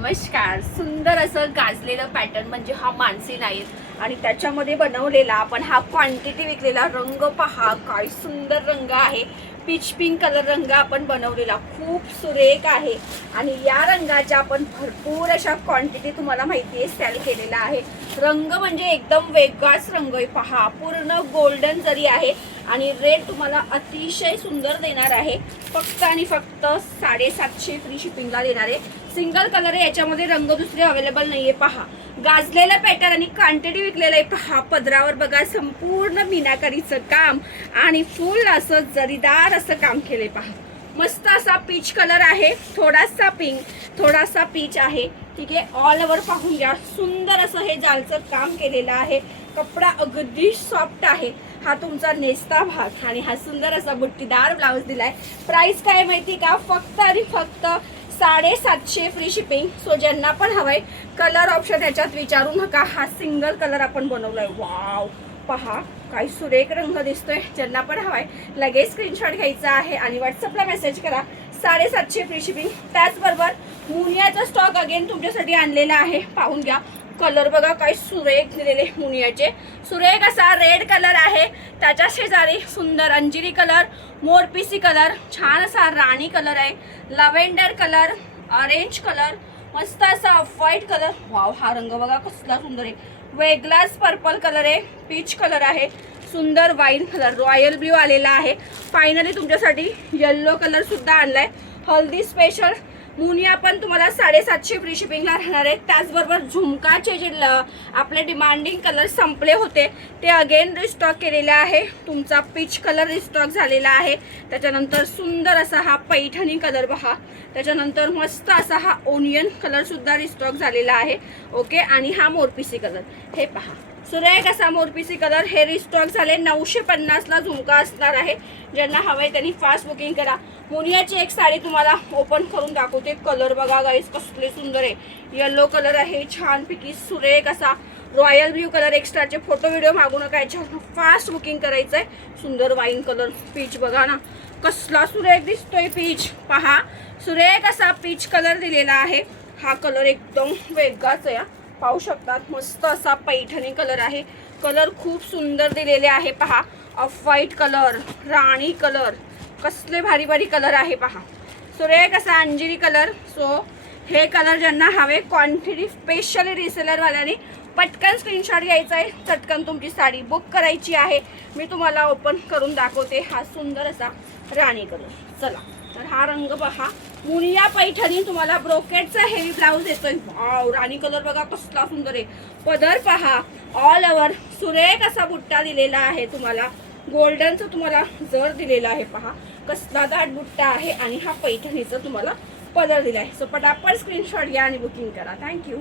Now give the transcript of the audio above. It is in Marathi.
नमस्कार. सुंदर असं गाजलेलं पॅटर्न म्हणजे हा मानसी नाईर आणि त्याच्यामध्ये बनवलेला आपण हा क्वांटिटी विकलेला रंग पहा. काय सुंदर रंग आहे. पीच पिंक कलर रंग आपण बनवलेला खूप सुरेख आहे आणि या रंगाच्या आपण भरपूर अशा क्वांटिटी तुम्हाला माहिती आहे सेल केलेला आहे. रंग म्हणजे एकदम वेगळाच रंग आहे. पहा पूर्ण गोल्डन जरी आहे आणि रेट तुम्हाला अतिशय सुंदर देणार आहे. फक्त आणि फक्त 750 फ्री शिपिंगला देणार आहे. सिंगल कलर आहे याच्यामध्ये, रंग दुसरे अवेलेबल नाहीये. पहा गाजलेला पॅटर्न आणि क्वांटिटी विकलेला आहे. पहा पदरावर बघा संपूर्ण मीनाकारीचं काम आणि फुल असं जरीदार असं काम केले. पहा मस्त असा पीच कलर आहे, थोडासा पिंक थोडासा पीच आहे. ठीक आहे, ऑल ओव्हर पाहून घ्या. सुंदर असं हे जालचं काम केलेलं आहे. कपडा अगदी सॉफ्ट आहे. हा तुमचा नेस्ता भाग आणि हा सुंदर असा बुट्टीदार ब्लाउज दिलाय. प्राइस काय माहिती का, फक्त आणि फक्त 750 फ्री शिपिंग. सो ज्यांना पण हवंय कलर ऑप्शन याच्यात विचारू नका. हा सिंगल कलर आपण बनवलाय. वाव पहा काही सुरेख रंग दिसतोय. ज्यांना पण हवाय लगेच स्क्रीनशॉट घ्यायचा आहे आणि व्हॉट्सअपला मेसेज करा. 750 फ्री शिपिंग. त्याचबरोबर मुनियाचा स्टॉक अगेन तुमच्यासाठी आणलेला आहे. पाहून घ्या. कलर बघा काय सुरेख दिलेले मुनियाचे. सुरेख असा रेड कलर आहे. त्याच्या शेजारी सुंदर अंजिरी कलर, मोरपिसी कलर, छान असा राणी कलर आहे, लव्हेंडर कलर, ऑरेंज कलर, मस्त असा ऑफ व्हाईट कलर. वाव हा रंग बघा कसला सुंदर आहे. वेगळाच पर्पल कलर आहे, पीच कलर आहे, सुंदर वाईन कलर, रॉयल ब्ल्यू आलेला आहे. फायनली तुमच्यासाठी येल्लो कलर सुद्धा आणलाय. हल्दी स्पेशल मुनिया पण तुम्हाला 750 फ्री शिपिंगला राहणार आहे. त्याचबरोबर झुमकाचे जे आपले डिमांडिंग कलर संपले होते ते अगेन रिस्टॉक केलेले आहे. तुमचा पीच कलर रिस्टॉक झालेला आहे. त्याच्यानंतर सुंदर असा हा पैठणी कलर पहा. त्याच्यानंतर मस्त असा हा ओनियन कलर सुद्धा रिस्टॉक झालेला आहे. ओके, आणि हा मोरपिसी कलर हे पहा. सुरेख असा मोरपिसी कलर हे रिस्टॉक झाले. 950ला झुमका असणार आहे. ज्यांना हवंय त्यांनी फास्ट बुकिंग करा. मुनियाची एक साडी तुम्हाला ओपन करून दाखवते. कलर बघा गाईस कसले सुंदर आहे. येलो कलर आहे, छान पिकी सुरेख असा रॉयल ब्ल्यू कलर. एक्स्ट्राचे फोटो व्हिडिओ मागू नका, याच्यावर फास्ट बुकिंग करायचं आहे. सुंदर वाईन कलर, पीच बघा ना कसला सुरेख दिसतोय. पीच पहा, सुरेख असा पीच कलर दिलेला आहे. हा कलर एकदम वेगळाच आहे. पाहू शकतात मस्त असा पैठणी कलर आहे. कलर खूप सुंदर दिलेले आहे. पहा ऑफ व्हाईट कलर, राणी कलर, कसले भारी भारी कलर आहे. पहा सुरेख असा अंजिरी कलर. सो हे कलर ज्यांना हवे क्वांटिटी स्पेशली रिसेलरवाल्याने पटकन स्क्रीनशॉट घ्यायचा आहे. चटकन तुमची साडी बुक करायची आहे. मी तुम्हाला ओपन करून दाखवते. हा सुंदर असा राणी कलर. चला तर हा रंग पहा. मुनिया पैठणी तुम्हाला ब्रोकेटचा हेवी ब्लाऊज येतोय. वाव राणी कलर बघा कसला सुंदर आहे. पदर पहा ऑल ओव्हर सुरेख असा बुट्टा दिलेला आहे. तुम्हाला गोल्डनचा तुम्हाला जर दिलेला आहे. पहा कसला दाट बुट्टा आहे आणि हा पैठणीचा तुम्हाला पदर दिला आहे. सो पटापट स्क्रीनशॉट घ्या आणि बुकिंग करा. थँक्यू.